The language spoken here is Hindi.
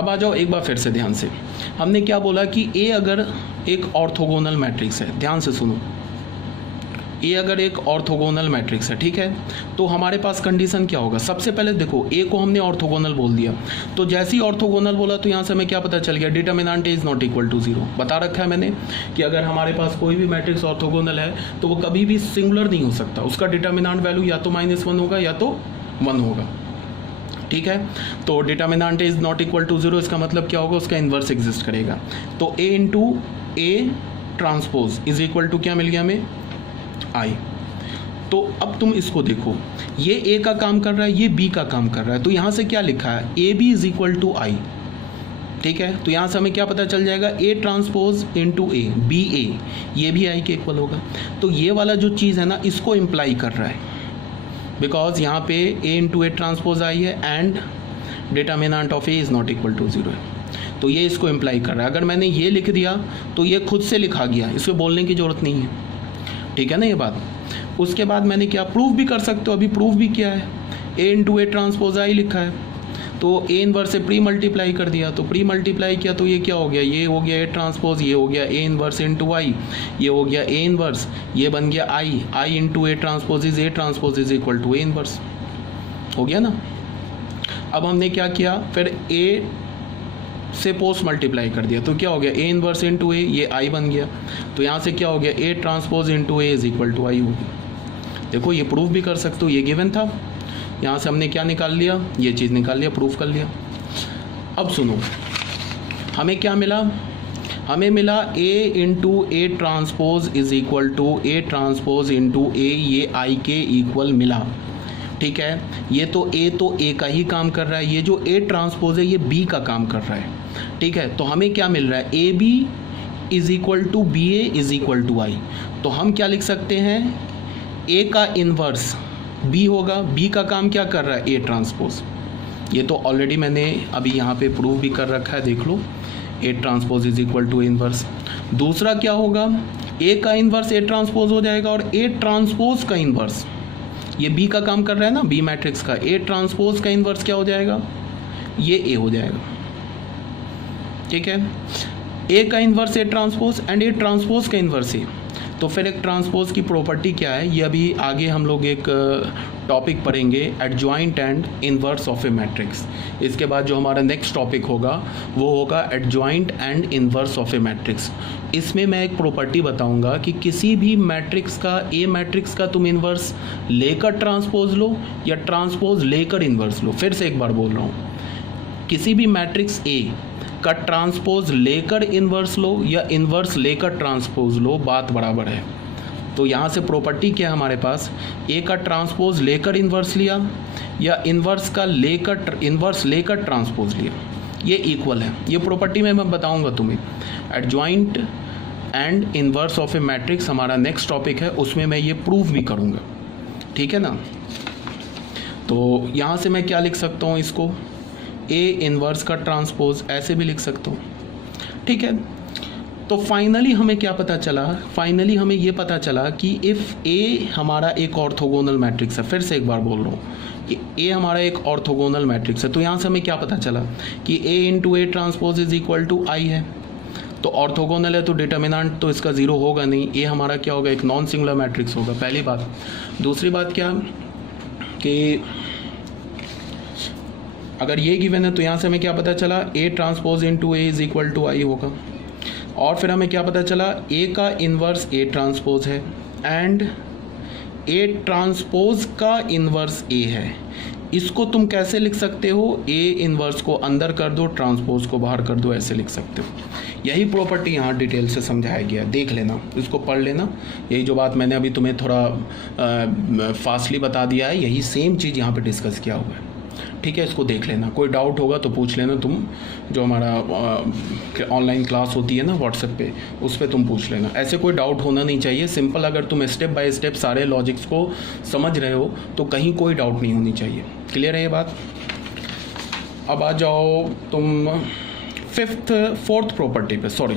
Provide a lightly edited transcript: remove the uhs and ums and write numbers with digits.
अब आ जाओ एक बार फिर से ध्यान से, हमने क्या बोला कि ए अगर एक ऑर्थोगोनल मैट्रिक्स है, ध्यान से सुनो, ए अगर एक ऑर्थोगोनल मैट्रिक्स है, ठीक है, तो हमारे पास कंडीशन क्या होगा। सबसे पहले देखो ए को हमने ऑर्थोगोनल बोल दिया, तो जैसे ही ऑर्थोगोनल बोला तो यहाँ से हमें क्या पता चल गया, determinant A is not equal to 0। बता रखा है मैंने कि अगर हमारे पास कोई भी मैट्रिक्स ऑर्थोगोनल है तो वो कभी भी सिंगुलर नहीं हो सकता, उसका डिटर्मिनेंट वैल्यू या तो -1 होगा या तो 1 होगा, ठीक है। तो determinant is not equal to 0, इसका मतलब क्या होगा, उसका इन्वर्स एग्जिस्ट करेगा। तो A into A transpose is equal to क्या मिल गया हमें, आई। तो अब तुम इसको देखो, ये ए का काम कर रहा है, ये बी का काम कर रहा है, तो यहाँ से क्या लिखा है, A B is equal to I, ठीक है। तो यहाँ से हमें क्या पता चल जाएगा, A transpose into A, B A, ये भी आई के इक्वल होगा। तो ये वाला जो चीज़ है ना, इसको इम्प्लाई कर रहा है, बिकॉज यहाँ पे ए इंटू ए ट्रांसपोज आई है and determinant of A is not equal to 0 है, तो ये इसको इम्प्लाई कर रहा है। अगर मैंने ये लिख दिया तो ये खुद से लिखा गया, इसको बोलने की ज़रूरत नहीं है, ठीक है ना ये बात। उसके बाद मैंने क्या प्रूफ भी कर सकते हो, अभी प्रूफ भी किया है, ए इंटू ए ट्रांसपोज आई लिखा है, तो ए इनवर्स से प्री मल्टीप्लाई कर दिया, तो प्री मल्टीप्लाई किया तो ये क्या हो गया, ये हो गया ए ट्रांसपोज, ये हो गया ए इनवर्स इंटू आई, ये हो गया ए इनवर्स, ये बन गया I, I into A transpose is equal to A inverse, हो गया ना। अब हमने क्या किया, फिर ए से पोस्ट मल्टीप्लाई कर दिया, तो क्या हो गया, ए इनवर्स इंटू ए, ये आई बन गया, तो यहाँ से क्या हो गया, A transpose into A is equal to I हो गया। देखो ये प्रूफ भी कर सकते हो, ये गिवन था, यहाँ से हमने क्या निकाल लिया, ये चीज़ निकाल लिया, प्रूफ कर लिया। अब सुनो, हमें क्या मिला, हमें मिला A into A transpose is equal to A transpose into A, ये आई के इक्वल मिला, ठीक है। ये तो ए का ही काम कर रहा है, ये जो ए ट्रांसपोज है ये बी का काम कर रहा है, ठीक है। तो हमें क्या मिल रहा है, A B is equal to B A is equal to I. तो हम क्या लिख सकते हैं, ए का इन्वर्स बी होगा, बी का काम क्या कर रहा है, ए ट्रांसपोज। ये तो ऑलरेडी मैंने अभी यहाँ पे प्रूव भी कर रखा है, देख लो, A transpose is equal to inverse. दूसरा क्या होगा, ए का इन्वर्स ए ट्रांसपोज हो जाएगा, और ए ट्रांसपोज का इन्वर्स, ये बी का काम कर रहा है ना, बी मैट्रिक्स का, ए ट्रांसपोज का इन्वर्स क्या हो जाएगा, ये ए हो जाएगा, ठीक है। ए का inverse A transpose and A transpose का इन्वर्स ए। तो फिर एक ट्रांसपोज की प्रॉपर्टी क्या है, ये अभी आगे हम लोग एक टॉपिक पढ़ेंगे, adjoint and inverse of A matrix. इसके बाद जो हमारा नेक्स्ट टॉपिक होगा वो होगा adjoint and inverse of A matrix. इसमें मैं एक प्रॉपर्टी बताऊंगा कि किसी भी मैट्रिक्स का, ए मैट्रिक्स का तुम इन्वर्स लेकर ट्रांसपोज लो या ट्रांसपोज लेकर इन्वर्स लो। फिर से एक बार बोल रहा हूँ, किसी भी मैट्रिक्स ए का ट्रांसपोज लेकर इन्वर्स लो या इन्वर्स लेकर ट्रांसपोज लो, बात बराबर है। तो यहाँ से प्रॉपर्टी क्या है हमारे पास, ए का ट्रांसपोज लेकर इन्वर्स लिया या इन्वर्स का लेकर इन्वर्स लेकर ट्रांसपोज लिया, ये इक्वल है। ये प्रॉपर्टी में मैं बताऊंगा तुम्हें। Adjoint and inverse of A matrix हमारा नेक्स्ट टॉपिक है, उसमें मैं ये प्रूफ भी करूँगा, ठीक है ना। तो यहाँ से मैं क्या लिख सकता हूँ, इसको ए इन्वर्स का ट्रांसपोज ऐसे भी लिख सकता हूँ, ठीक है। तो फाइनली हमें क्या पता चला, फाइनली हमें ये पता चला कि इफ़ ए हमारा एक ऑर्थोगोनल मैट्रिक्स है, फिर से एक बार बोल रहा हूँ कि ए हमारा एक ऑर्थोगोनल मैट्रिक्स है, तो यहाँ से हमें क्या पता चला कि A into A transpose is equal to I है। तो ऑर्थोगोनल है तो डिटर्मिनेंट तो इसका ज़ीरो होगा नहीं, ए हमारा क्या होगा, एक नॉन सिंगुलर मैट्रिक्स होगा, पहली बात। दूसरी बात क्या कि अगर ये गिवन है तो यहाँ से हमें क्या पता चला, A transpose into A is equal to I होगा। और फिर हमें क्या पता चला, ए का इन्वर्स ए ट्रांसपोज है एंड ए ट्रांसपोज का इन्वर्स ए है। इसको तुम कैसे लिख सकते हो, ए इन्वर्स को अंदर कर दो, ट्रांसपोज को बाहर कर दो, ऐसे लिख सकते हो। यही प्रॉपर्टी यहाँ डिटेल से समझाया गया, देख लेना, इसको पढ़ लेना। यही जो बात मैंने अभी तुम्हें थोड़ा फास्टली बता दिया है, यही सेम चीज़ यहाँ पे डिस्कस किया हुआ है, ठीक है। इसको देख लेना, कोई डाउट होगा तो पूछ लेना तुम, जो हमारा ऑनलाइन क्लास होती है ना व्हाट्सएप पे, उस पर तुम पूछ लेना। ऐसे कोई डाउट होना नहीं चाहिए, सिंपल अगर तुम स्टेप बाय स्टेप सारे लॉजिक्स को समझ रहे हो तो कहीं कोई डाउट नहीं होनी चाहिए। क्लियर है ये बात। अब आ जाओ तुम फोर्थ प्रॉपर्टी पे, सॉरी